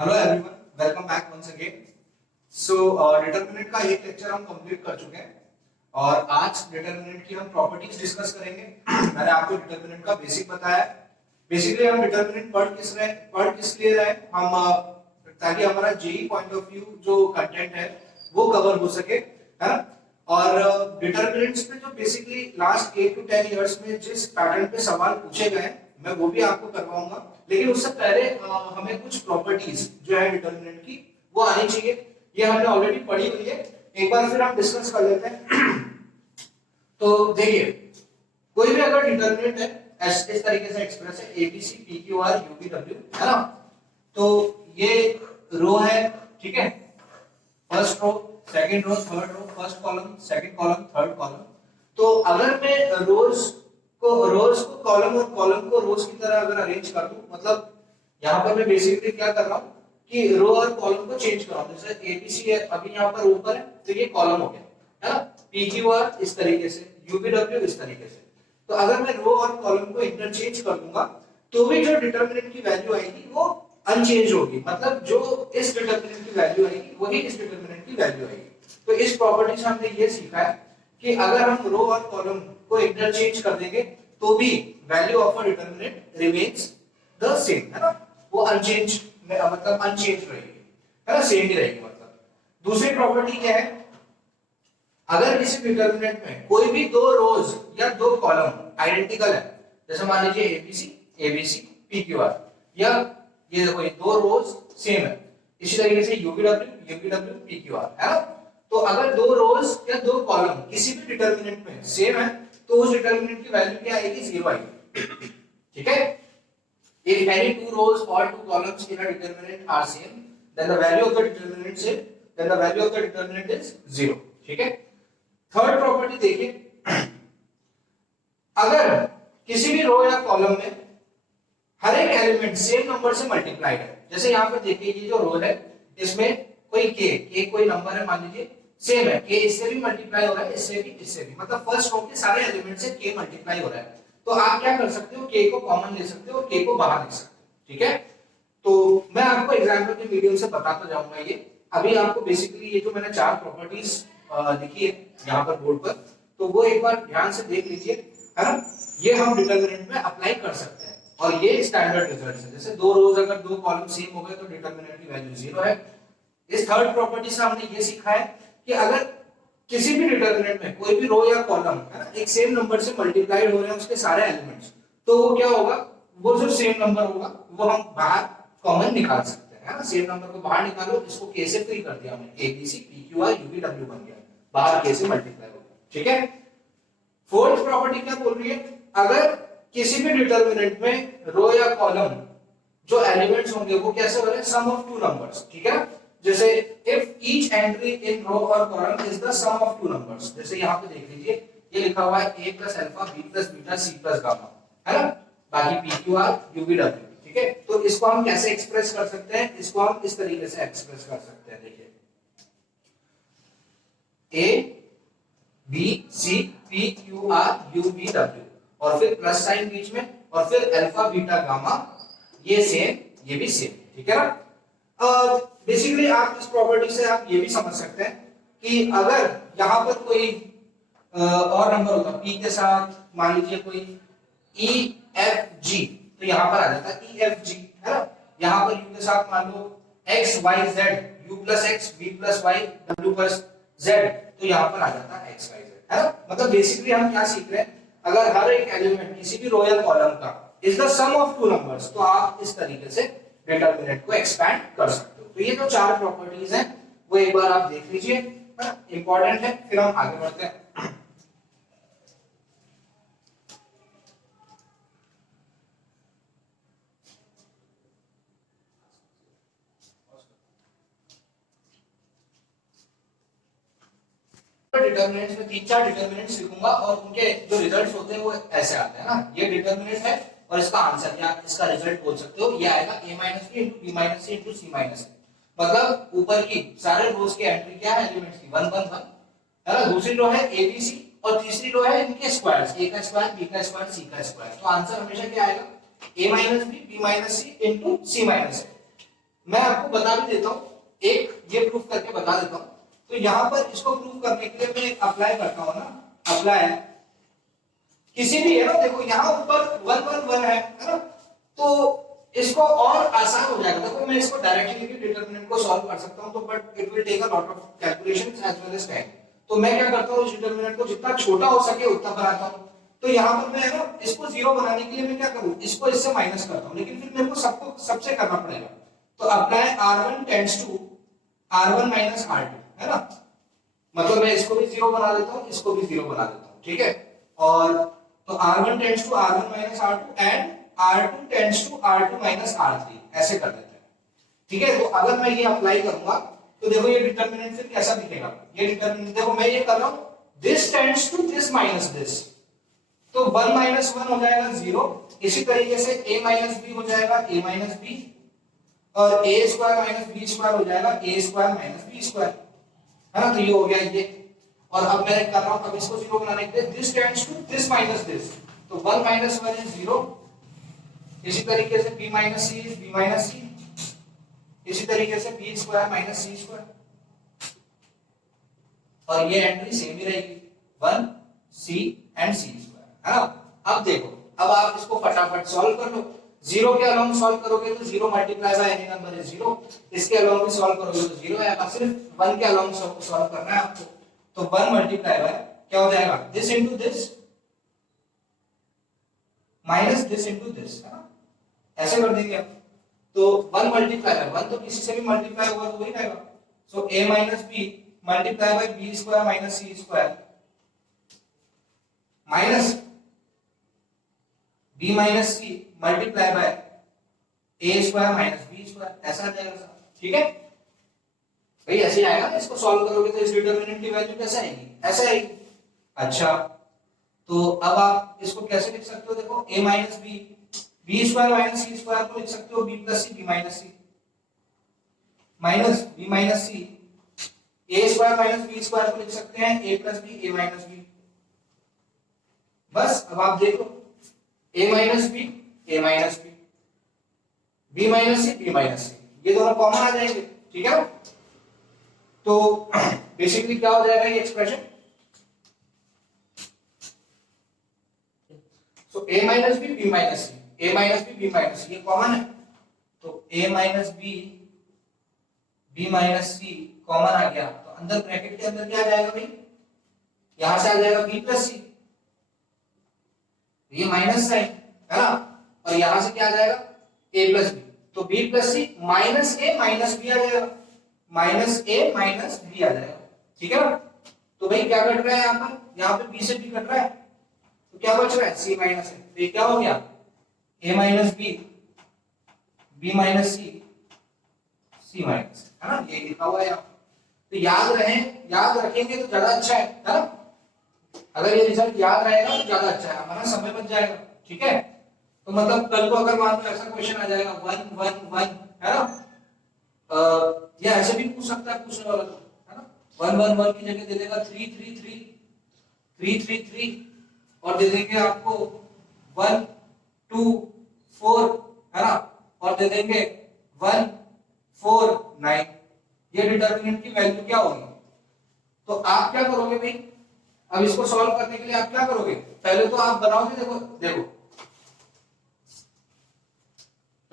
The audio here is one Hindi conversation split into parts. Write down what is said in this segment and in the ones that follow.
Hello everyone, welcome back once again. So determinant का एक लेक्चर हम कंप्लीट कर चुके हैं और आज डिटरमिनेंट की हम प्रॉपर्टीज डिस्कस करेंगे। मैंने आपको डिटरमिनेंट का बेसिक बताया। बेसिकली हम डिटरमिनेंट पढ़ किस लिए रहे हम ताकि हमारा जेई पॉइंट ऑफ व्यू जो कंटेंट है वो कवर हो सके, है ना। और डिटरमिनेंट्स में जो बेसिकली लास्ट 8 to 10 इयर्स में जिस पैटर्न पे सवाल पूछे गए मैं वो भी आपको करवाऊंगा, लेकिन उससे पहले हमें कुछ प्रॉपर्टीज जो है डिटरमिनेंट की वो आनी चाहिए। ये हमने ऑलरेडी पढ़ी हुई है, एक बार फिर हम डिस्कस कर लेते हैं। तो देखिए, कोई भी अगर डिटरमिनेंट है इस तरीके से एक्सप्रेस है ABC P Q R U V W, है ना। तो ये रो है, ठीक है। First row, second row, third row, first column, second column, third column. तो अगर मैं रोज को कॉलम और कॉलम को रोज की तरह अगर अरेंज कर दूं, मतलब यहाँ पर मैं बेसिकली क्या कर रहा हूँ कि रो और कॉलम को चेंज कर रहा हूँ। जैसे एबीसी है अभी यहाँ पर ऊपर है तो ये कॉलम हो गया, है ना। पीक्यूआर इस तरीके से, यूवीडब्ल्यू इस तरीके से। तो अगर मैं रो और कॉलम को इंटरचेंज कर दूंगा तो भी जो डिटरमिनेंट की वैल्यू आएगी वो अनचेंज होगी, मतलब जो इस डिटरमिनेंट की वैल्यू आएगी वही इस डिटरमिनेंट की वैल्यू आएगी। तो इस प्रॉपर्टी से हमने ये सीखा है कि अगर हम रो और कॉलम को इंटरचेंज कर देंगे तो भी value of a determinant remains the same, है ना। वो अनचेंज मतलब अनचेंज रहेगी, है ना, सेम ही रहेगी। मतलब दूसरी प्रॉपर्टी क्या है, अगर किसी डिटरमिनेंट में कोई भी दो रोज या दो कॉलम आइडेंटिकल है, जैसे मान लीजिए एबीसी एबीसी पीक्यूआर, या ये देखो ये दो रोज सेम है, इसी तरीके से यूवीडब्ल्यू यूवीडब्ल्यू पीक्यूआर, है ना। तो अगर दो रोज या दो कॉलम किसी भी डिटरमिनेंट में सेम है तो उस डिटरमिनेंट की वैल्यू क्या आएगी, जीरो आएगी, ठीक है। If any two rows or two columns in a determinant are same, then the value of the determinant is zero, ठीक है। थर्ड प्रॉपर्टी देखिए, अगर किसी भी रो या कॉलम में हर एक एलिमेंट सेम नंबर से मल्टीप्लाइड है, जैसे यहाँ पर देखिए ये जो रो है इसमें कोई के कोई नंबर है, मान लीजिए सेम है, के इससे भी मल्टीप्लाई हो रहा है, इससे भी, मतलब फर्स्ट रो के सारे एलिमेंट से के मल्टीप्लाई हो रहा है। तो आप क्या कर सकते हो, के को कॉमन ले सकते हो और के को बाहर ले सकते हो, ठीक है। तो मैं आपको एग्जांपल के मीडियम से बताता जाऊंगा। ये अभी आपको बेसिकली ये जो मैंने चार प्रॉपर्टीज लिखी है यहाँ पर बोर्ड पर, तो वो एक बार ध्यान से देख लीजिए, है ना। ये हम डिटरमिनेंट में अप्लाई कर सकते हैं और ये स्टैंडर्ड रिजल्ट है। जैसे दो रोज अगर दो कॉलम सेम हो गए तो डिटरमिनेंट की वैल्यू जीरो है। इस थर्ड प्रॉपर्टी से हमने ये सीखा है कि अगर किसी भी डिटरमिनेंट में कोई भी रो या कॉलम, है ना, एक सेम नंबर से मल्टीप्लाइड हो रहे हैं उसके सारे एलिमेंट्स, तो वो क्या होगा, वो जो सेम नंबर होगा वो हम बाहर कॉमन निकाल सकते हैं, है ना। सेम नंबर को बाहर निकालो, इसको के से फ्री कर दिया हमने, एबीसी पीक्यूआर यूवीडब्ल्यू बन गया, बाहर के से मल्टीप्लाई हो गया, ठीक है। फोर्थ प्रॉपर्टी क्या बोल रही है, अगर किसी भी डिटरमिनेंट में रो या कॉलम जो एलिमेंट्स होंगे वो कैसे हो रहे हैं, सम ऑफ टू नंबर्स, ठीक है। जैसे if each entry in row और column is the sum of two numbers, जैसे यहाँ पे देख लीजिए ये लिखा हुआ है a plus alpha b plus beta c plus gamma, है ना, बाकी pqr uvw, ठीक है। तो इसको हम कैसे एक्सप्रेस कर सकते हैं, इसको हम इस तरीके से एक्सप्रेस कर सकते हैं, देखिए a b c p q r u v w और फिर प्लस साइन बीच में और फिर अल्फा बीटा गामा, ये सेम ये भी सेम, ठीक है ना। बेसिकली आप इस प्रॉपर्टी से आप ये भी समझ सकते हैं कि अगर यहाँ पर कोई और नंबर होता p के साथ, मान लीजिए कोई e f g, तो यहाँ पर आ जाता e f g, है ना। यहाँ पर u के साथ मान लो x y z, u plus x v plus y w plus z, तो यहाँ पर आ जाता x y z, है ना। मतलब बेसिकली हम क्या सीख रहे हैं, अगर हर एक एलिमेंट किसी भी रो या कॉलम का is the sum of two numbers, तो आप इस तरीके से डिटरमिनेंट को एक्सपैंड कर सकते हो। तो ये जो चार प्रॉपर्टीज हैं वो एक बार आप देख लीजिए, इंपॉर्टेंट है। फिर हम आगे बढ़ते हैं। डिटरमिनेंट्स में तीन चार डिटरमिनेंट्स लिखूंगा और उनके जो रिजल्ट्स होते हैं वो ऐसे आते हैं ना। ये डिटरमिनेंट है और इसका आंसर या इसका रिजल्ट बोल सकते हो, ये आएगा a - b * b - c * c - a, मतलब ऊपर की सारे रोज की एंट्री क्या है, एलिमेंट्स की 1 1 1, है ना। दूसरी रो है abc और तीसरी रो है इनके स्क्वायर्स, a का स्क्वायर b का स्क्वायर c का स्क्वायर। तो आंसर हमेशा क्या आएगा, a - b b - c * c - a। मैं आपको बता भी देता हूं, एक ये प्रूफ करके बता देता हूं। तो यहां पर इसको प्रूफ करने के लिए मैं अप्लाई करता हूं ना, अप्लाई किसी भी है ना, देखो यहां ऊपर 1 1 1 है ना, तो इसको और आसान हो जाएगा। देखो मैं इसको डायरेक्टली भी डिटरमिनेंट को सॉल्व कर सकता हूं, तो but it will take a lot of calculations as well as time. तो मैं क्या करता हूं, इस डिटरमिनेंट को जितना छोटा हो सके उतना बनाता हूं। तो यहां पर मैं ना इसको जीरो बनाने के लिए मैं क्या करूं, इसको इससे माइनस करता हूं, लेकिन फिर मेरे को सबको सबसे करना पड़ेगा। तो apply r1 tends to r1 minus r2, है ना, मतलब मैं इसको भी जीरो बना देता हूं, इसको भी जीरो बना देता हूं, ठीक है। और तो r1 tends to r1 minus r2 and r2 tends to r2 minus r3, ऐसे कर देते हैं, ठीक है। तो अगर मैं ये अप्लाई करूंगा तो देखो ये डिटरमिनेंट फिर कैसा दिखेगा। ये डिटरमिनेंट देखो मैं ये कर रहा हूं, this tends to this minus this, तो 1 माइनस 1 हो जाएगा 0। इसी तरीके से a माइनस b हो जाएगा a माइनस b, और a square minus b square हो जाएगा a square minus b square, है ना। तो ये हो गया ये। और अब मैं कर रहा हूं, अब इसको जीरो बनाने के लिए this tends to this minus this, तो 1 माइनस 1 इज 0। इसी तरीके से b minus c is b minus c, इसी तरीके से b square minus c square, और ये एंट्री सेम ही रहेगी 1 c एंड c स्क्वायर, है ना। अब देखो, अब आप इसको फटाफट सॉल्व कर लो। 0 के अलोंग सॉल्व करोगे तो 0 multiply by any number is 0, इसके अलोंग भी सॉल्व करोगे तो 0 है, अब सिर्फ 1 के अलोंग सॉल्व करना है आपको। तो 1 मल्टीप्लाई बाय क्या हो जाएगा, this into this minus this into this, है ना, ऐसे कर देंगे आप। तो 1 मल्टीप्लाई बाय 1 तो किसी से भी मल्टीप्लाई होगा तो वही रहेगा। सो a minus b multiply by b square minus c square minus b minus c multiply by a square minus b square, ऐसा आ जाएगा सर, ठीक है भाई, ऐसे आएगा। इसको सॉल्व करोगे तो इस डिटरमिनेंट की वैल्यू कैसे आएगी, ऐसे आएगी। अच्छा, तो अब आप इसको कैसे लिख सकते हो, देखो a minus b, b square minus c square को लिख सकते हो b plus c, b minus c minus b minus c, a square minus b square को लिख सकते हैं a plus b, a minus b। बस अब आप देखो a minus b, a minus b, b minus c, b minus c, ये दोनों कॉमन आ जाएंगे, ठीक है। तो बेसिकली क्या हो जाएगा ये expression, so a minus b, b minus c, a minus b, b minus c, ये कॉमन है। तो a minus b, b minus c common आ गया, तो अंदर ब्रैकेट के अंदर क्या आ जाएगा भाई, यहां से आ जाएगा b प्लस c, ये माइनस साइन है ना, और यहां से क्या आ जाएगा a प्लस b, तो b plus c minus a minus b आ जाएगा, माइनस a माइनस b आ जाएगा, ठीक है ना। तो भाई क्या कट रहा है यहाँ पे b से b कट रहा है, तो क्या बच रहा है c माइनस है, तो ये क्या हो गया a minus b, b minus c, c minus, है ना, ये लिखा हुआ है यहाँ। तो याद रखेंगे तो ज्यादा अच्छा है ना, अगर ये रिजल्ट याद रहेगा तो ज्यादा अच्छा है, हमारा समय बच जाएगा, ठीक है। तो मतलब कल को अगर मान लो ऐसा क्वेश्चन आ जाएगा 1 1 1, है ना, या ऐसे भी पूछ सकता है पूछने वाला, तो है ना, 1 1 1 की जगह दे देगा 3 3 3 3 3 3, और दे देंगे आपको 1 2 4, है ना, और दे देंगे 1 4 9, ये डिटरमिनेंट की वैल्यू क्या होगी। तो आप क्या करोगे भाई, अब इसको सॉल्व करने के लिए आप क्या करोगे, पहले तो आप बनाओगे, देखो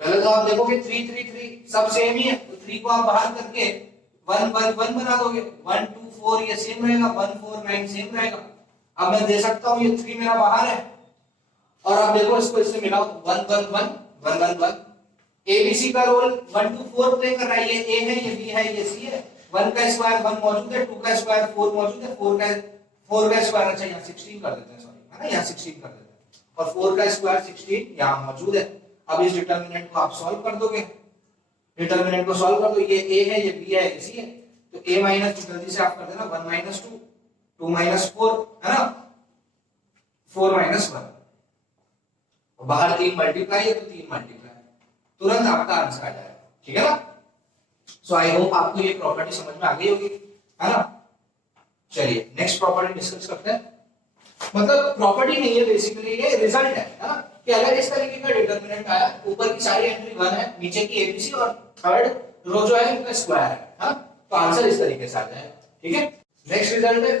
पहले तो आप देखोगे 3 3 3 सब सेम ही है, तो 3 को आप बाहर करके 1 1 1 बना दोगे, 1 2 4 ये सेम रहेगा, 1 4 9 सेम रहेगा। अब मैं दे सकता हूं ये 3 मेरा बाहर है, और आप देखो इसको इससे मिलाओ 1 1 1 1 1 1, एबीसी का रोल 1 2 4 प्ले कर रहा है, ये ए है, ये बी है, ये सी है। 1 का स्क्वायर 1 मौजूद है, 2 का स्क्वायर 4 मौजूद है, 4 का स्क्वायर, अच्छा यहाँ 16 कर देते हैं, सॉरी, है ना, यहाँ 16 कर देते हैं, और 4 का स्क्वायर 16 यहाँ मौजूद है। अब इस डिटरमिनेंट को आप सॉल्व कर दोगे, डिटरमिनेंट को सॉल्व कर दो, ये a है, ये b है, ये c है, तो a माइनस जल्दी से आप कर देना 1 माइनस 2 2 माइनस 4, है ना, 4 माइनस 1, बाहर 3 मल्टीप्लाई है तो 3 मल्टीप्लाई, तुरंत आपका आंसर आ जाएगा, ठीक है ना। सो आई होप आपको ये प्रॉपर्टी समझ में आ गई होगी, है ना। चलिए नेक्स्ट प्रॉपर्टी डिस्कस करते हैं। मतलब प्रॉपर्टी नहीं है, बेसिकली ये रिजल्ट है ना, कि अगर इस तरीके का डिटरमिनेंट आया, ऊपर की सारी एंट्री 1 है, नीचे की एबीसी और थर्ड रो जो है इनका स्क्वायर है, हाँ? तो आंसर इस तरीके से आ जाएगा, ठीक है। नेक्स्ट रिजल्ट है,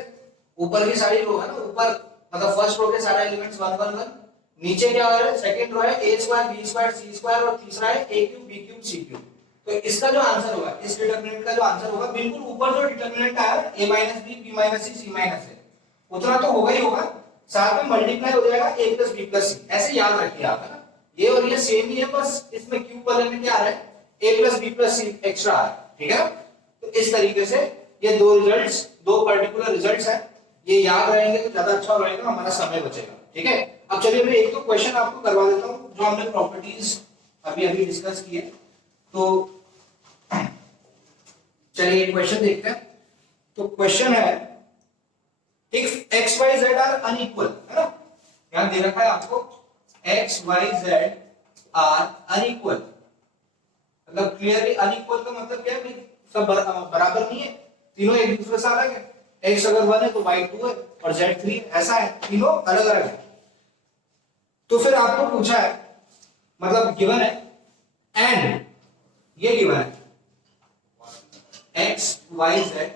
ऊपर की सारी रो है ना, ऊपर मतलब फर्स्ट रो के सारे एलिमेंट्स 1 1 1, नीचे क्या हो रहा है, सेकंड रो है a square b square c square और तीसरा है a cube b cube c cube. तो इसका जो आंसर होगा, इस डिटरमिनेंट का जो आंसर होगा, बिल्कुल ऊपर जो डिटरमिनेंट आया a b b c c a उतना तो होगा ही होगा, साथ में मल्टीप्लाई हो जाएगा a b c। ऐसे याद रखिए आप, है ना, ये और ये सेम ही है, बस इसमें क्यूब वाले में क्या आ रहा है, a b c एक्स्ट्रा आ रहा है, ठीक है। तो इस तरीके से ये दो रिजल्ट्स, दो पर्टिकुलर रिजल्ट्स हैं, ये याद रहेंगे तो ज्यादा अच्छा रहेगा, हमारा समय बचेगा, ठीक है। अब चलिए मैं एक तो क्वेश्चन आपको करवा देता हूं जो हमने प्रॉपर्टीज अभी अभी डिस्कस किए। तो चलिए एक क्वेश्चन देखते हैं। तो क्वेश्चन है, if X Y Z are unequal, है ना, यहां दे रखा है आपको X Y Z are unequal, मतलब क्लियरली अनइक्वल का मतलब क्या है, सब बराबर नहीं है, तीनों एक दूसरे से अलग है, x अगर 1 है तो y 2 है और z 3 है, ऐसा है, तीनों अलग अलग है। तो फिर आपको पूछा है, मतलब गिवन है, एंड ये गिवन है x y z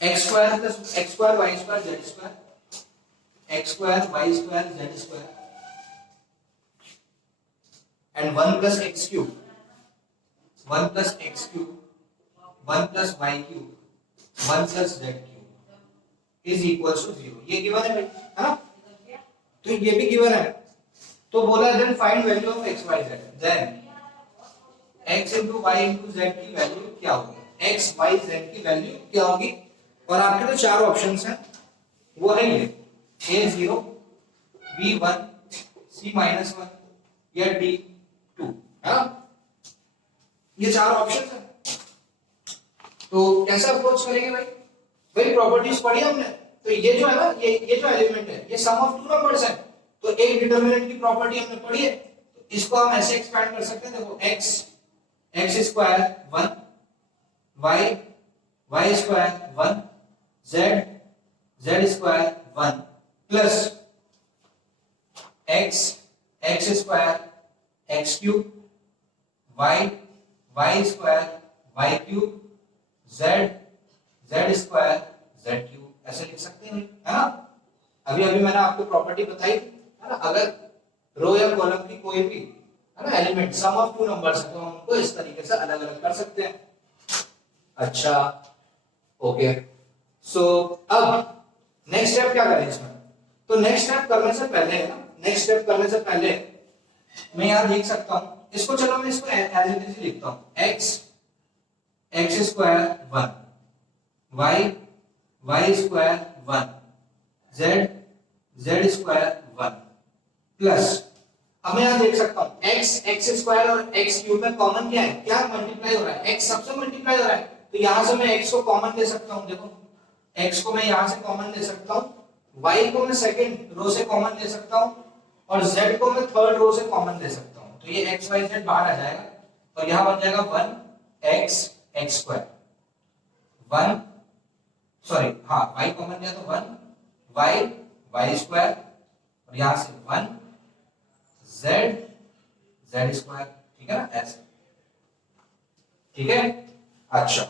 x square plus x square y square z square x square y square z square and 1 plus x cube 1 plus x cube 1 plus y cube 1 plus z cube is equal to 0। ये गिवन है भाई, है ना, तो ये भी गिवन है। तो बोला then find value of x y z, then x into y into z की वैल्यू क्या होगी, x y z की वैल्यू क्या होगी। और आपके जो चार ऑप्शंस हैं वो है ये a0 b1 c-1 या d2, है ना, ये चार ऑप्शंस हैं। तो कैसे अप्रोच करेंगे भाई, भाई प्रॉपर्टीज पढ़ी हमने, तो ये जो है ना, ये जो एलिमेंट है ये सम ऑफ टू नंबर्स है, तो एक डिटरमिनेंट की प्रॉपर्टी हमने पढ़ी है, तो इसको हम ऐसे एक्सपैंड कर सकते हैं, देखो x square 1 y square 1 z square 1 plus x square x cube y square y cube z square z cube, ऐसे लिख सकते हैं, है ना। अभी अभी मैंने आपको प्रॉपर्टी बताई, है ना, अगर रो या कॉलम की कोई भी, है ना, element sum of two numbers है तो हम उनको इस तरीके से अलग अलग कर सकते हैं। अच्छा, ओके, सो अब नेक्स्ट स्टेप क्या करें इसमें। तो नेक्स्ट स्टेप करने से पहले, है ना, नेक्स्ट स्टेप करने से पहले मैं यहां देख सकता हूं इसको, चलो मैं इसको एज इट इज लिखता हूं, x square 1 y square 1 z square 1 plus, अब मैं यहां देख सकता हूं x स्क्वायर और x क्यूब में कॉमन क्या है, क्या मल्टीप्लाई हो रहा है, x सबसे मल्टीप्लाई हो रहा है, तो यहां से मैं x को कॉमन ले सकता हूं, देखो x को मैं यहां से कॉमन ले सकता हूं, y को मैं सेकंड रो से कॉमन ले सकता हूं और z को मैं थर्ड रो से कॉमन ले सकता हूं, तो ये x y z बाहर आ जाएगा और यहां बन जाएगा 1 x स्क्वायर 1, सॉरी हाँ y कॉमन लिया तो 1 y स्क्वायर और यहां से 1 z स्क्वायर, ठीक है ना, ऐसे, ठीक है। अच्छा,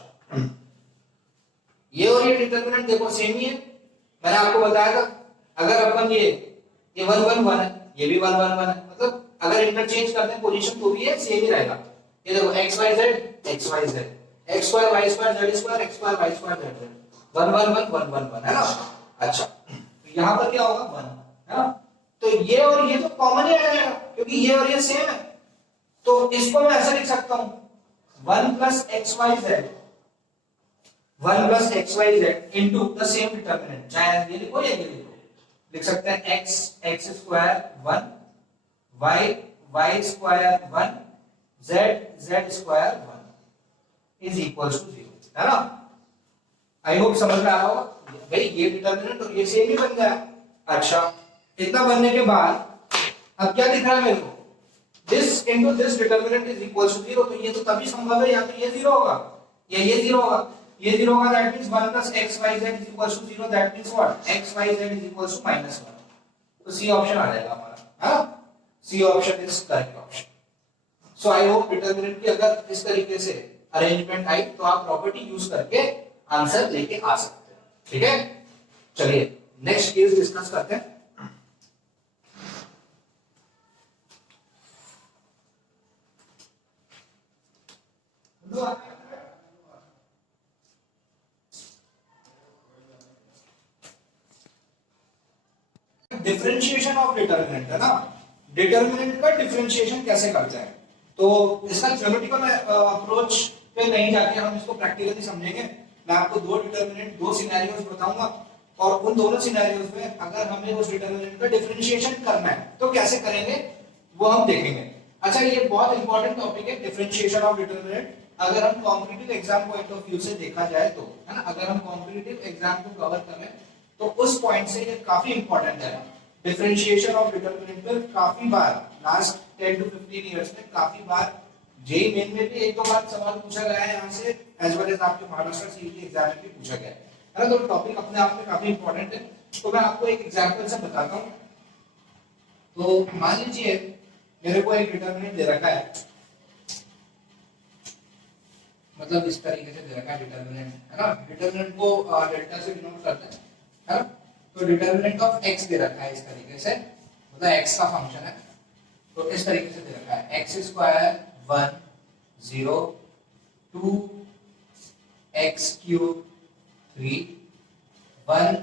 ये और ये डिटरमिनेंट देखो सेम ही है, मैंने आपको बताया था, अगर अपन ये 1 1 1 है, ये भी 1 1 1 है, मतलब अगर इंटरचेंज करते हैं पोजीशन तो भी ये सेम ही रहेगा। ये देखो x y z x square y square z square x square y square z 1 1 1 1 1 1, है ना। अच्छा, तो यहां पर क्या होगा 1, है ना, तो ये और ये तो कॉमन ही रहेगा क्योंकि ये और ये सेम है, तो इसको मैं ऐसे लिख सकता हूं 1 plus X Y Z into the same determinant, चाहे ये लिखो या ये लिखो, लिख सकते हैं X square 1 Y square 1 Z square 1 is equal to 0, है ना। आई होप समझ में आ रहा होगा भाई, ये डिटरमिनेंट और ये सेम ही बन गया। अच्छा, इतना बनने के बाद अब क्या दिख रहा है मेरे को, this into this determinant is equal to 0, तो ये तो तभी संभव है या तो ये 0 होगा या ये 0 होगा, ये 0 होगा, that means 1 plus X Y Z is equal to 0, that means what, X Y Z is equal to -1, तो सी ऑप्शन आ जाएगा हमारा, हां, C option is correct option. So I hope determinant की अगर इस तरीके से अरेंजमेंट आई तो आप प्रॉपर्टी यूज करके आंसर लेके आ सकते हैं, ठीक है। चलिए नेक्स्ट केस डिस्कस करते हैं। डिफरेंशिएशन ऑफ डिटरमिनेंट है ना, डिटरमिनेंट का डिफरेंशिएशन कैसे करते हैं, तो इसका थ्योरेटिकल अप्रोच पे नहीं जाके हम इसको प्रैक्टिकली समझेंगे। मैं आपको दो डिटरमिनेंट, दो सिनेरियोस बताऊंगा और उन दोनों सिनेरियोस में अगर हमें उस डिटरमिनेंट का डिफरेंशिएशन करना है तो कैसे करेंगे वो हम देखेंगे। अच्छा, ये बहुत इंपॉर्टेंट टॉपिक है डिफरेंशिएशन ऑफ डिटरमिनेंट। अगर हम competitive exam point of view से देखा जाए तो, है ना, अगर हम कॉम्पिटिटिव एग्जाम को कवर करें तो उस पॉइंट से ये काफी इंपॉर्टेंट है। डिफरेंशिएशन ऑफ डिटरमिनेंट पर काफी बार लास्ट 10 to 15 इयर्स में काफी बार जेईई मेन में भी एक दो बार सवाल पूछा गया है यहाँ से, एज वेल एज आपके महाराष्ट्र सीईटी एग्जाम में भी पूछा गया है ना। तो टॉपिक अपने आप में काफी इंपॉर्टेंट है। तो मैं आपको एक एग्जांपल से बताता हूँ। तो मान लीजिए मेरे को एक डिटरमिनेंट दे रखा है, मतलब इस तरीके से दे रखा है डिटरमिनेंट, है ना। डिटरमिनेंट को डेल्टा से डिनोट करते हैं, है ना। तो डिटरमिनेंट ऑफ x दे रखा है इस तरीके से, मतलब x का फंक्शन है, तो इस तरीके से दे रखा है x square 1 0 2 x cube 3 1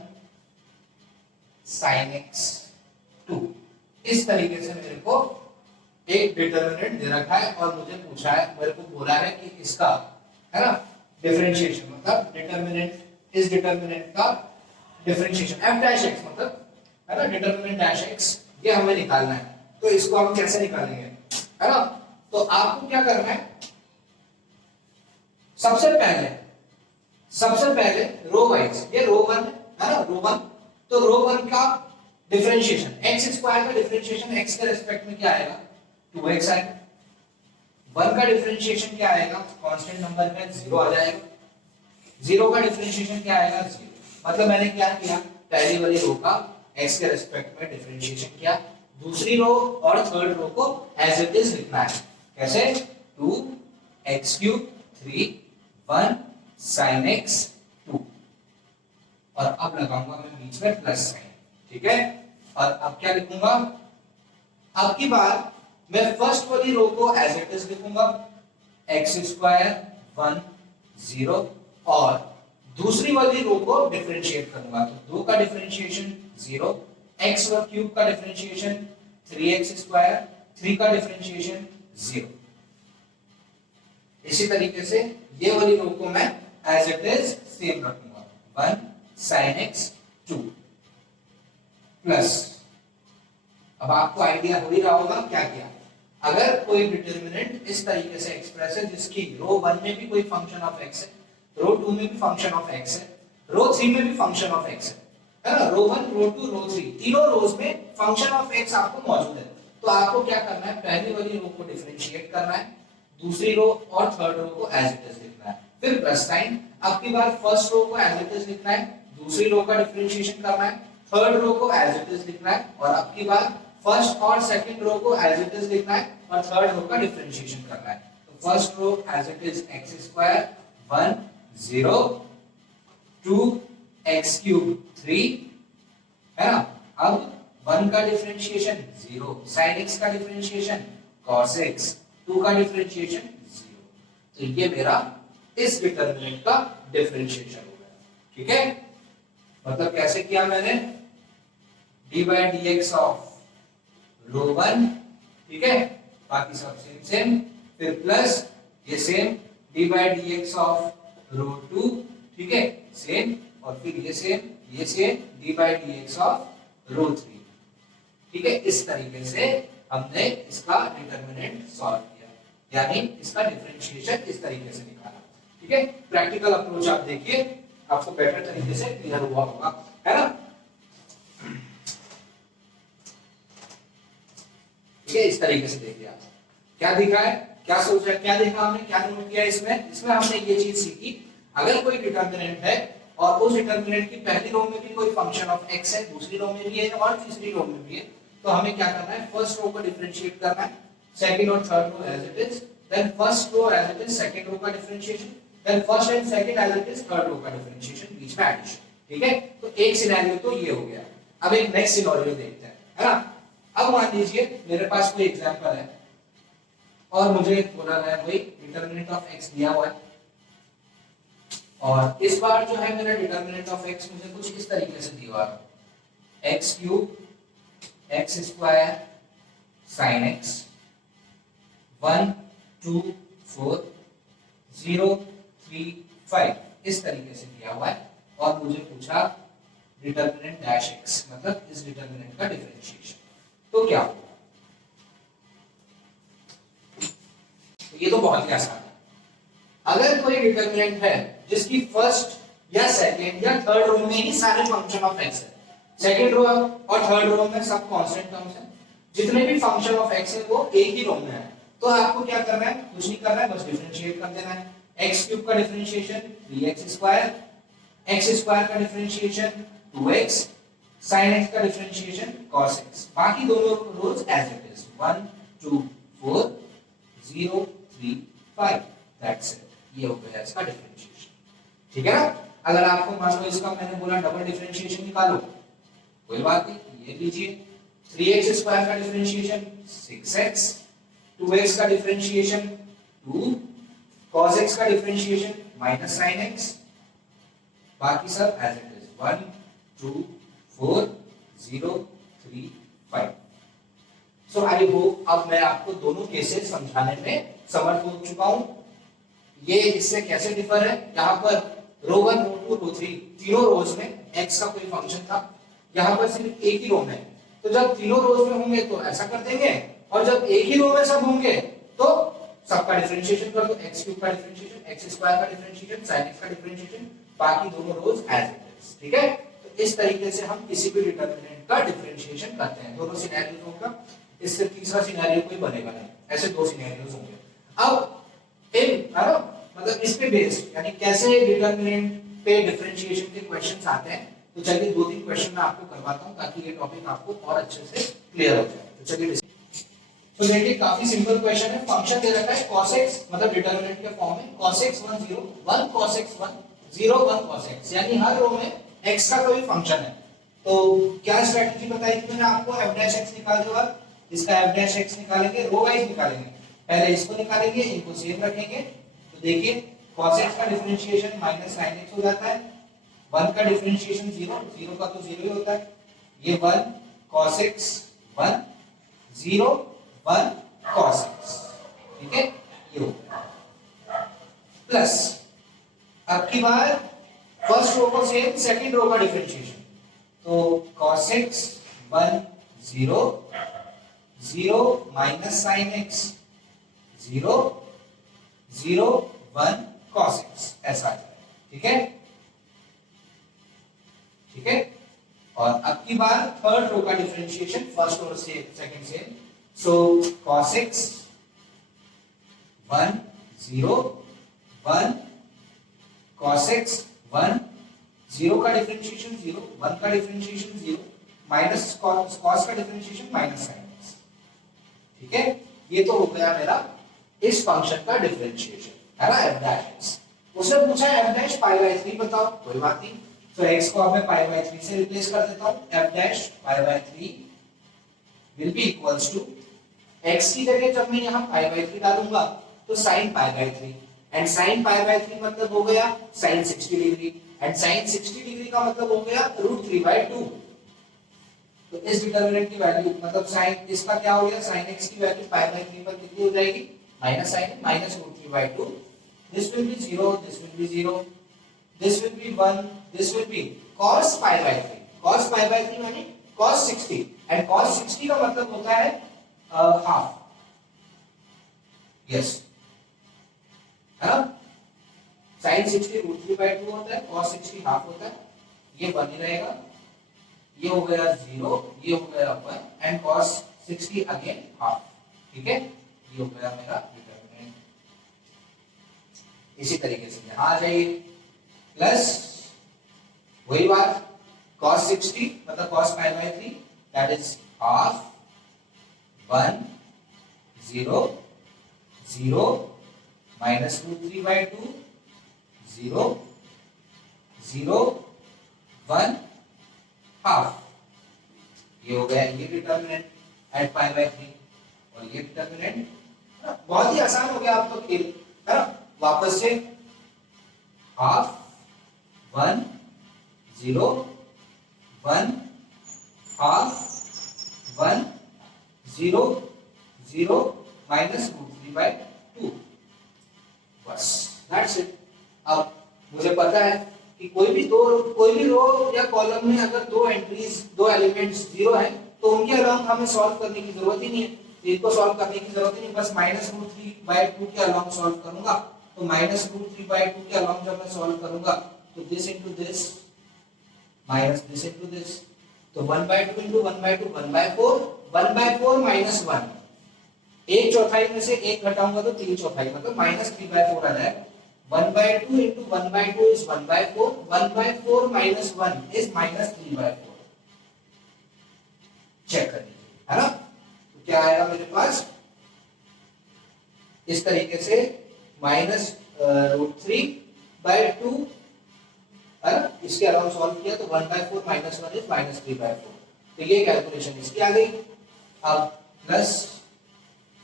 sin x 2। इस तरीके से मेरे को एक डिटरमिनेंट दे रखा है और मुझे पूछा है, मेरे को बोला है कि इसका, है ना, डिफरेंशिएशन, मतलब डिटरमिनेंट, इस डिटरमिनेंट का डिफरेंशिएशन f डैश x, मतलब, है ना, डिटरमिनेंट डैश x, ये हमें निकालना है। तो इसको हम कैसे निकालेंगे, है ना। तो आपको क्या करना है, सबसे पहले रो वाइज, ये रो 1 है ना, रो 1, तो रो 1 का डिफरेंशिएशन x स्क्वायर का डिफरेंशिएशन x के रिस्पेक्ट में क्या आएगा, 2x आएगा। 1 का डिफरेंशिएशन क्या आएगा, कांस्टेंट नंबर का 0 आ जाएगा। 0 का डिफरेंशिएशन क्या आएगा, 0। मतलब मैंने क्या किया, पहली वाली रो का x के रिस्पेक्ट में डिफरेंशिएशन किया, दूसरी रो और थर्ड रो को एज इट इज लिखना है। कैसे, 2x क्यूब 3 1 sin x 2, और अब लगाऊंगा मैं बीच में प्लस साइन, ठीक है। और अब क्या लिखूंगा, अब की बार मैं फर्स्ट वाली रो को एज इट इज लिखूंगा, x स्क्वायर 1 0, और दूसरी वाली रो को डिफरेंशिएट करूंगा, तो 2 का डिफरेंशिएशन 0, x क्यूब का डिफरेंशिएशन 3x स्क्वायर, 3 का डिफरेंशिएशन 0। इसी तरीके से ये वाली रो को मैं एज इट इज सेम रखूंगा, 1 sin x 2 प्लस, अब आपको आइडिया हो ही रहा होगा क्या किया। अगर कोई डिटरमिनेंट इस तरीके से एक्सप्रेस है जिसकी रो 1 में भी कोई फंक्शन ऑफ x है, रो 2 में भी फंक्शन ऑफ x है, रो 3 में भी फंक्शन ऑफ x है ना, रो 1 रो 2 रो 3 तीनों रोज में फंक्शन ऑफ x आपको मौजूद है। तो आपको क्या करना है, पहली वाली रो को डिफरेंशिएट करना है, दूसरी रो और थर्ड रो को एज इट इज लिखना है, फिर प्लस साइन। अब की बार फर्स्ट रो को एज इट इज लिखना है, दूसरी रो का डिफरेंशिएशन करना है, थर्ड रो को एज इट इज लिखना है, और अब की बार फर्स्ट और सेकंड रो को एज इट इज लिखना है और थर्ड रो का डिफरेंशिएशन करना है। तो first row as it is x square 1 0 2 x cube 3, है ना। अब 1 का डिफरेंशिएशन 0, sin x का डिफरेंशिएशन cos x, 2 का डिफरेंशिएशन 0। तो ये मेरा इस डिटरमिनेंट का डिफरेंशिएशन हो गया, ठीक है। मतलब कैसे किया मैंने, d by dx of row 1, ठीक है, बाकी सब सेम सेम, फिर प्लस ये same d by dx of row 2, ठीक है, सेम, और फिर ये same d by dx of row 3, ठीक है। इस तरीके से हमने इसका डिटरमिनेंट सॉल्व किया, यानी इसका डिफरेंशिएशन इस तरीके से निकाला, ठीक है। प्रैक्टिकल अप्रोच आप देखिए, आपको बेटर तरीके से क्लियर हुआ होगा, है ना। ठीक है, इस तरीके से देखिए आप क्या दिखा है, क्या सोचा, क्या देखा हमने, क्या नोट किया इसमें हमने ये चीज सीखी, अगर कोई डिटरमिनेंट है और उस डिटरमिनेंट की पहली रो में भी कोई फंक्शन ऑफ x है, दूसरी रो में भी है और तीसरी रो में भी है, तो हमें क्या करना है, फर्स्ट रो को डिफरेंशिएट करना है, सेकंड और third row as it is, then first row as it is second row का differentiation, then first and second as it is third row का डिफरेंशिएशन, बीच में एडिशन। ठीक है, तो एक सिनेरियो तो ये हो गया। अब एक नेक्स्ट सिनेरियो देखते हैं, है ना। अब मान लीजिए मेरे पास कोई एग्जांपल है और मुझे बोला गया भाई डिटरमिनेंट ऑफ x दिया हुआ है, और इस बार जो है मेरा डिटरमिनेंट ऑफ x मुझे कुछ इस तरीके से दिया हुआ है, x cube x square sin x 1 2 4 0 3 5 इस तरीके से दिया हुआ है, और मुझे पूछा डिटरमिनेंट डैश x, मतलब इस डिटरमिनेंट का डिफरेंशिएशन, तो क्या होगा? ये तो बहुत ही आसान है। अगर कोई डिटरमिनेंट है जिसकी फर्स्ट या सेकंड या थर्ड रो में ही सारे फंक्शन ऑफ x है, सेकंड रो और थर्ड रो में सब कांस्टेंट टर्म्स हैं, जितने भी फंक्शन ऑफ x है वो एक ही रो में है, तो आपको क्या करना है? कुछ नहीं करना है, बस डिफरेंशिएट कर देना है। x क्यूब का differentiation 3x square, x square का डिफरेंशिएशन 2x, sin x का डिफरेंशिएशन cos x, बाकी दोनों rows as it is 1 2 4 0 3 5, that's it, ये हो गया इसका डिफरेंशिएशन। ठीक है ना। अगर आपको मान लो इसका मैंने बोला डबल डिफरेंशिएशन निकालो, कोई बात नहीं, ये लीजिए 3x स्क्वायर का डिफरेंशिएशन 6x, 2x का डिफरेंशिएशन 2, cos x का डिफरेंशिएशन माइनस sin x, बाकी सब as it is 1 2 4 0 3 5। So I hope अब मैं आपको दोनों केसेस समझाने में समर्थ हो चुका हूं। ये इससे कैसे डिफर है, यहाँ पर रो 1 रो 2 रो 3 तीनों रोज में x का कोई फंक्शन था, यहाँ पर सिर्फ एक ही रो में, तो जब तीनों रोज में होंगे तो ऐसा कर देंगे, और जब एक ही रो में सब होंगे तो सबका डिफरेंशिएशन कर दो, x क्यूब का डिफरेंशिएशन, x स्क्वायर का डिफरेंशिएशन, sin x का डिफरेंशिएशन, बाकी दोनों रोज एज इट इज। ठीक है, तो इस तरीके से हम किसी भी डिटरमिनेंट का डिफरेंशिएशन करते हैं। दोनों सिनेरियोज होगा, इससे तीसरा सिनेरियो कोई बनेगा नहीं, ऐसे दो सिनेरियोज होंगे। अब इन है ना, मतलब इस पे बेस्ड यानी कैसे डिटरमिनेंट पे डिफरेंशिएशन के क्वेश्चंस आते हैं, तो चलिए दो तीन क्वेश्चन मैं आपको करवाता हूं ताकि ये टॉपिक आपको और अच्छे से क्लियर हो जाए। तो चलिए तो देखिए काफी सिंपल क्वेश्चन है। फंक्शन दे रखा है cos x, मतलब डिटरमिनेंट के फॉर्म में cos x 1 0 1 cos x 1 0 1 cos x, यानी हर रो में x का कोई फंक्शन है। तो क्या स्ट्रेटजी बताई थी मैंने आपको, f डैश x निकाल दो, और इसका f डैश x निकालेंगे, रो वाइज निकालेंगे, पहले इसको निकालेंगे, इनको सेम रखेंगे। तो देखिए cos x का डिफरेंशिएशन माइनस sin x हो जाता है, 1 का डिफरेंशिएशन 0, 0 का तो 0 ही होता है, ये 1 cos x 1 0 1 cos x, ठीक है, ये हो गया। प्लस अब की बार फर्स्ट रो को सेम, सेकंड रो का डिफरेंशिएशन, तो cos x 1 0 0 minus sin x 0 0 1 cos x, ऐसा आ जाएगा। ठीक है, ठीक है। और अब की बार थर्ड रो का डिफरेंशिएशन, फर्स्ट और सेकंड से, सो cos x 1 0 1 cos x 1 0 का डिफरेंशिएशन 0 1 का डिफरेंशिएशन 0 माइनस cos का डिफरेंशिएशन माइनस sin x। ठीक है, ये तो हो गया मेरा इस फंक्शन का डिफरेंशिएशन, है ना, f डैश। उसने पूछा f डैश पाई बाय 3 बताओ, कोई बात नहीं, तो x को अब मैं पाई बाय 3 से रिप्लेस कर देता हूं, f dash pi by 3 will be equals to, x की जगह जब मैं यहां पाई बाय 3 डालूंगा तो sin pi by 3, and sin pi by 3 मतलब हो गया sin 60 degree, and sin 60 degree का मतलब हो गया √3/2। तो इस डिटरमिनेंट की वैल्यू मतलब sin इसका क्या हो गया, sin x की वैल्यू पाई बाय 3 पर कितनी हो जाएगी, minus sin minus √3/2, this will be 0, this will be 0, this will be 1, this will be cos pi by 3, cos pi by 3 माने cos 60, and cos 60 का मतलब होता है हाफ, यस, है ना, sin 60 √3/2 होता है, cos 60 हाफ होता है, ये 1 ही रहेगा, ये हो गया 0, ये हो गया 1, एंड cos 60 अगेन हाफ। ठीक है, ये हो गया मेरा डिटरमिनेंट। इसी तरीके से यहां आ जाइए, प्लस वही बात cos 60 मतलब cos pi by 3 that is half 1 0 0 minus root 3 by 2 0 0 1 half. ये हो गया ये डिटर्मिनेंट एट पाई बाई 3 और ये डिटर्मिनेंट। बहुत ही आसान हो गया आपका खेल, है ना। वापस से हाफ 1 0 1 हाफ 1 0 0 माइनस रूट 3 बाई 2। बस दैट्स इट। अब मुझे पता है कि कोई भी रो या कॉलम में अगर दो एंट्रीज, दो एलिमेंट्स जीरो है तो उनके अलोंग हमें सॉल्व करने की जरूरत ही नहीं है। इनको सॉल्व करने की जरूरत ही नहीं, बस माइनस रूट 3 बाई 2 के अलोंग सॉल्व करूंगा। तो माइनस रूट 3 बाई 2 के अलोंग जब मैं सॉल्व करूंगा तो this into this minus this into this, तो 1 by 2 into 1 by 2 1 by 4 minus 1, एक चौथाई में से एक घटाऊंगा तो 3 चौथाई, मतलब माइनस 3 बाई 4 आ जाएगा। 1 by 2 into 1 by 2 is 1 by 4. 1 by 4 minus 1 is minus 3 by 4. Check कर लीजिए, है ना। तो क्या आएगा मेरे पास इस तरीके से माइनस रूट 3 बाई 2, है ना। इसके अलावा सॉल्व किया तो 1 by 4 minus 1 is minus 3 by 4। तो ये कैलकुलेशन इसकी आ गई। अब प्लस,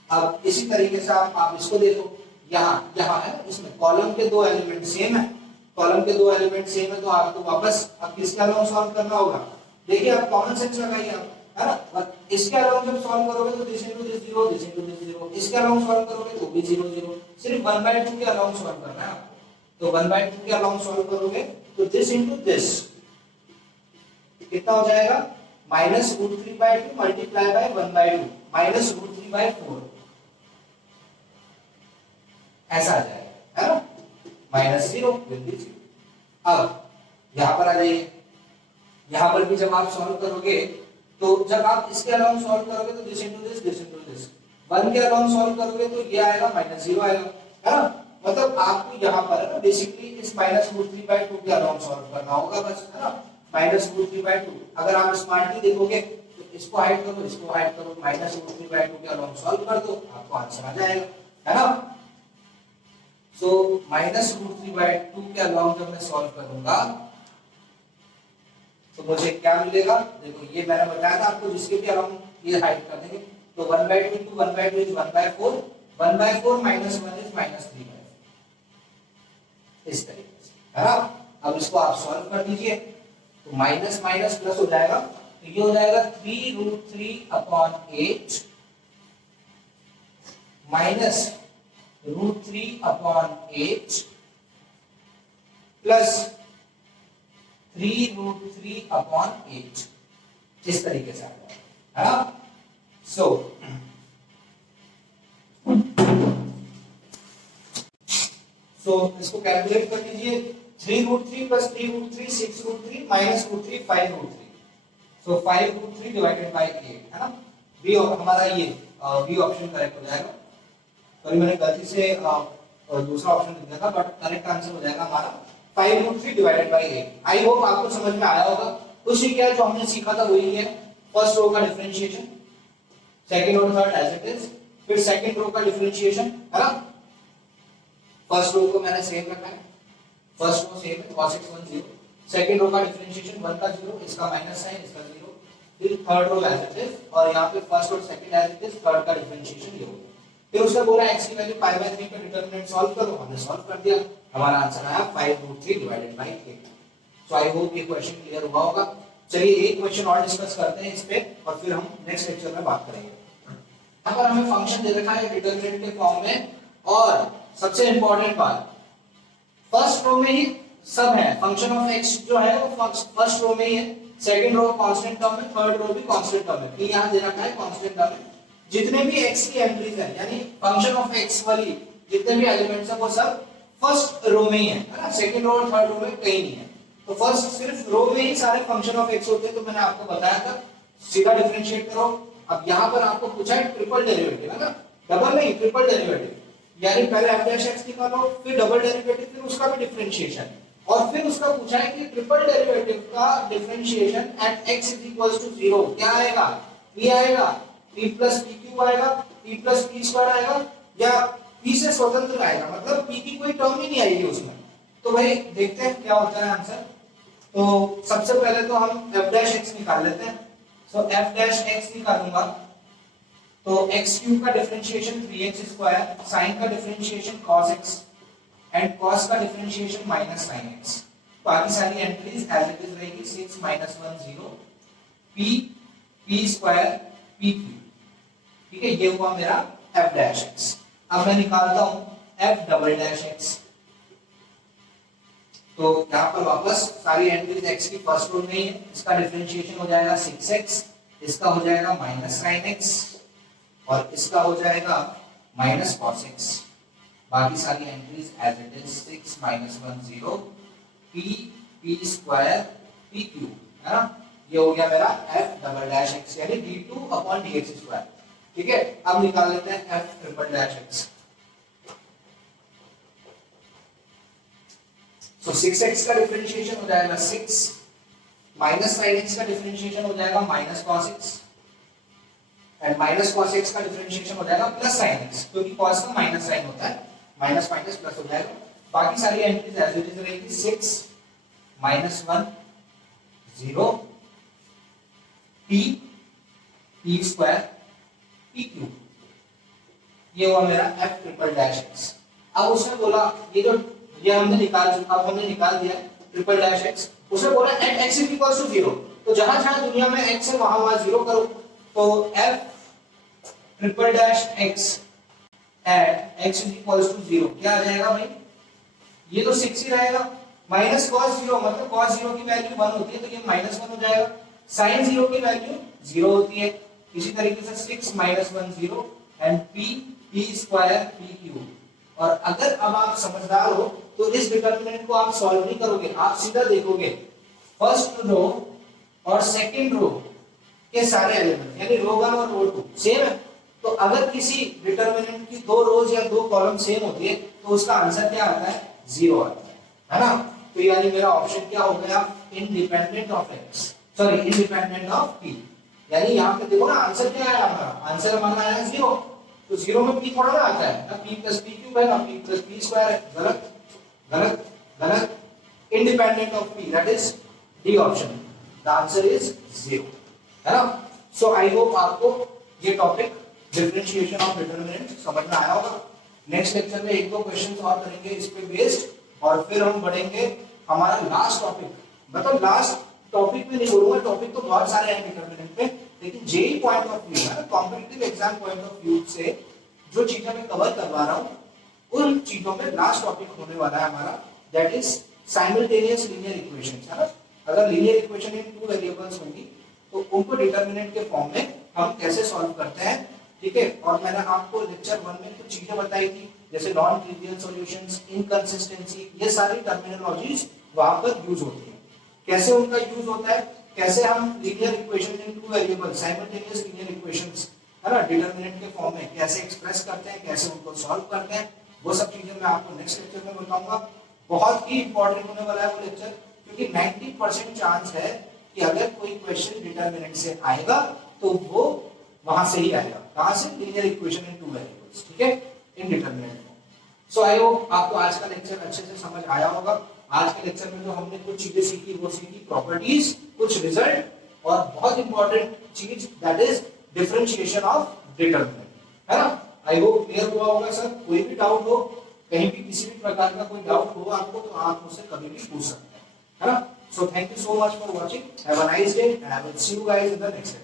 अब इसी तरीके से आप इसको देखो, यहाँ है इसमें कॉलम के दो एलिमेंट सेम है, कॉलम के दो एलिमेंट सेम है तो आपको वापस अब किसके अलावा सॉल्व करना होगा। देखिए आप कॉमन सेंस लगाइए आप, है ना। इसके अलावा जब सॉल्व करोगे तो this into this 0, this into this 0, इसके अलावा सॉल्व करोगे तो भी 0 0, सिर्फ 1 बाय 2 के अलावा सॉल्व करना है आपको। तो 1 बाय 2 के अलावा सॉल्व करोगे तो दिस इनटू दिस कितना हो जाएगा, minus root 3 by 2 multiply by 1 by 2 minus root 3 by 4, ऐसा आ जाएगा, है ना। Minus 0 will be 0। अब यहां पर आ जाइए, यहां पर भी जब आप सॉल्व करोगे तो जब आप इसके अलावा सॉल्व करोगे तो this into this, this into this, 1 के अलावा सॉल्व करोगे तो ये आएगा माइनस 0 आएगा, है ना। मतलब आपको यहां पर है ना बेसिकली इस माइनस रूट 3 बाय 2 के अलावा सॉल्व करना होगा बस, है ना। माइनस रूट 3 बाय 2, अगर आप स्मार्टली देखोगे तो इसको हाइड करो, इसको हाइड करो, माइनस रूट 3 बाय 2 के अलावा सॉल्व कर दो, आपको आंसर आ जाएगा, है ना। सो माइनस रूट 3 बाय 2 के अलाउंग जब मैं सॉल्व करूंगा तो मुझे क्या मिलेगा, देखो ये मैंने बताया था आपको, जिसके भी अलाउंग ये हाइड कर देंगे तो 1 by 2 into 1 by 2 is 1 by 4, 1 by 4 minus 1 is minus 3 by 4, इस तरीके से, है ना। अब इसको आप सॉल्व कर दीजिए तो माइनस माइनस प्लस हो जाएगा, तो ये हो जाएगा 3 root 3 upon 8 minus root 3 upon 8 plus 3 root 3 upon 8, इस तरीके से आएगा, है ना। सो इसको कैलकुलेट कर लीजिए, 3 root 3 plus 3 root 3 6 root 3 minus root 3 5 root 3, so 5 root 3 divided by 8, है ना। बी हमारा ये बी ऑप्शन करेक्ट हो जाएगा। तो मैंने गलती से दूसरा ऑप्शन लिख दिया था, बट करेक्ट आंसर हो जाएगा हमारा 5 root 3 divided by 8। I hope आपको समझ में आया होगा। उसी क्या जो हमने सीखा था वही है, फर्स्ट रो का डिफरेंशिएशन, सेकंड और थर्ड एज इट इज, फिर सेकंड रो का डिफरेंशिएशन, है ना। फर्स्ट रो को मैंने सेम रखा है, फर्स्ट रो सेम है cos x 1 0, सेकंड रो का डिफरेंशिएशन 1 का 0, इसका माइनस साइन, इसका 0, फिर third row as it is, और यहां पे फर्स्ट और second as it is, third का डिफरेंशिएशन ये हो गया। फिर उसने बोला x की वैल्यू पाई बाय 3 पे डिटरमिनेंट सॉल्व करो, हमने सॉल्व कर दिया, हमारा आंसर आया 5 root 3 divided by 8। So I hope ये क्वेश्चन क्लियर हुआ होगा। चलिए एक क्वेश्चन और डिस्कस करते हैं इस पे और फिर हम नेक्स्ट लेक्चर में बात करेंगे। यहां पर हमें फंक्शन दे रखा है डिटरमिनेंट के फॉर्म में, और सबसे इंपॉर्टेंट बात, फर्स्ट रो में ही सब है, फंक्शन ऑफ x जो है वो फर्स्ट रो में ही है, सेकंड रो कांस्टेंट टर्म है, थर्ड रो भी कांस्टेंट टर्म है, यहां दे रखा है कांस्टेंट टर्म है। जितने भी x की एंट्रीज हैं, यानी फंक्शन ऑफ x वाली जितने भी एलिमेंट्स हैं वो सब फर्स्ट रो में ही है ना, सेकंड रो और थर्ड रो में कहीं नहीं है। तो फर्स्ट सिर्फ रो में ही सारे फंक्शन ऑफ x होते हैं, तो मैंने आपको बताया था सीधा डिफरेंशिएट करो। अब यहां पर आपको पूछा है ट्रिपल डेरिवेटिव, है ना, डबल नहीं ट्रिपल डेरिवेटिव, यानी पहले f' निकालो, फिर डबल डेरिवेटिव, फिर उसका भी डिफरेंशिएशन, और फिर उसका पूछा है कि ट्रिपल डेरिवेटिव का डिफरेंशिएशन एट x = 0 क्या आएगा, p आएगा, p + pq आएगा, p प्लस पी स्क्वायर आएगा या p से स्वतंत्र आएगा, मतलब p की कोई टर्म ही नहीं आएगी उसमें। तो भाई देखते हैं क्या होता है आंसर। तो सबसे पहले तो हम f डैश x निकाल लेते हैं। सो f डैश x निकालूंगा तो x क्यूब का डिफरेंशिएशन 3x स्क्वायर, sin का differentiation cos x and cos का डिफरेंशिएशन माइनस sin x। बाकी सारी एंट्रीज एज इट इज रहेगी 6 minus 1 0 p p square p cube. ठीक है, ये हुआ मेरा f डैश x। अब मैं निकालता हूं f डबल डैश x। तो यहां पर वापस सारी एंट्रीज x की फर्स्ट रो में ही है। इसका डिफरेंशिएशन हो जाएगा 6x, इसका हो जाएगा माइनस sin x और इसका हो जाएगा माइनस cos x। बाकी सारी entries as it is 6 minus 1 0 p square p cube, है ना। ये हो गया मेरा f डबल डैश x यानी d2 अपॉन dx स्क्वायर। ठीक है, अब निकाल लेते हैं f ट्रिपल डैश x। सो 6x का डिफरेंशिएशन हो जाएगा 6 माइनस sin x का डिफरेंशिएशन हो जाएगा minus cos x and minus cos x का डिफरेंशिएशन हो जाएगा प्लस sin x, क्योंकि cos का माइनस साइन होता है, माइनस माइनस प्लस हो जाएगा। बाकी सारी एंट्रीज एज इट इज रहेगी 6 minus 1 0 p square p cube. ये हुआ मेरा f ट्रिपल डैश x। अब उसने बोला ये हमने निकाल दिया ट्रिपल डैश x। उसने बोला at x is equal to 0, तो जहां जहां दुनिया में x है वहां वहां 0 करो। तो f triple dash x at x is equal to 0 क्या आ जाएगा भाई, ये तो 6 ही रहेगा। माइनस cos 0 मतलब cos 0 की वैल्यू 1 होती है तो ये माइनस 1 हो जाएगा। sin 0 की वैल्यू 0 होती है। इसी तरीके से 6 minus 1 0 and p square p cube. और अगर अब आप समझदार हो तो इस डिटरमिनेंट को आप सॉल्व नहीं करोगे, आप सीधा देखोगे फर्स्ट रो और सेकंड रो के सारे एलिमेंट यानी रो 1 और रो 2 सेम है। तो अगर किसी डिटरमिनेंट की दो रोज या दो कॉलम सेम होती है तो उसका आंसर क्या आता है, 0 आता है ना। तो यानी मेरा ऑप्शन क्या हो गया, independent of x, sorry independent of p। यानी यहाँ पे देखो ना आंसर क्या आया हमारा, आंसर हमारा आया 0। तो 0 में p थोड़ा ना आता है ना, p प्लस p क्यूब है ना p प्लस p स्क्वायर है। गलत गलत गलत, independent of p, that is D option, the answer is 0, है ना। सो आई होप आपको ये टॉपिक डिफरेंशिएशन ऑफ डिटरमिनेंट समझ में आया होगा। नेक्स्ट लेक्चर में एक दो क्वेश्चंस और करेंगे इस पे बेस्ड, और फिर हम बढ़ेंगे हमारा लास्ट टॉपिक। मतलब लास्ट टॉपिक में नहीं बोलूंगा, टॉपिक तो बहुत सारे हैं डिटरमिनेंट पे, लेकिन जेई पॉइंट ऑफ व्यू है, competitive exam point of view से जो चीजें मैं कवर करवा रहा हूँ उन चीजों में लास्ट टॉपिक होने वाला है हमारा, that is simultaneous linear equations, है ना। अगर लीनियर इक्वेशन इन 2 वेरिएबल्स होंगी तो उनको डिटरमिनेंट के फॉर्म में हम कैसे सॉल्व करते हैं। ठीक है, और मैंने आपको लेक्चर 1 में कुछ चीजें बताई थी जैसे नॉन ट्रिवियल सॉल्यूशंस, इनकंसिस्टेंसी, ये सारी टर्मिनोलॉजीज वहां पर यूज होती है। कैसे उनका यूज होता है, कैसे हम linear equation in 2 variable simultaneous linear equations, है ना, डिटरमिनेंट के फॉर्म में कैसे एक्सप्रेस करते हैं, कैसे उनको सॉल्व करते हैं, वो सब चीजें मैं आपको नेक्स्ट लेक्चर में बताऊंगा। बहुत ही इंपॉर्टेंट होने वाला है वो लेक्चर, क्योंकि 90% चांस है कि अगर कोई क्वेश्चन डिटरमिनेंट से आएगा तो वो वहां से ही आएगा, कहां से, लीनियर इक्वेशन इन 2 वेरिएबल्स। ठीक है, in determinant form. So I hope आपको आज का लेक्चर अच्छे से समझ आया होगा। आज के लेक्चर में जो हमने कुछ चीजें सीखी वो सीखी प्रॉपर्टीज, कुछ रिजल्ट, और बहुत इंपॉर्टेंट चीज that is differentiation of determinant, है ना। आई होप क्लियर हुआ होगा सर। कोई भी डाउट हो, कहीं भी किसी भी प्रकार का कोई डाउट हो आपको, तो आप मुझसे कभी भी पूछ सकते हैं, है ना। So thank you so much for watching, have a nice day and I will see you guys in the next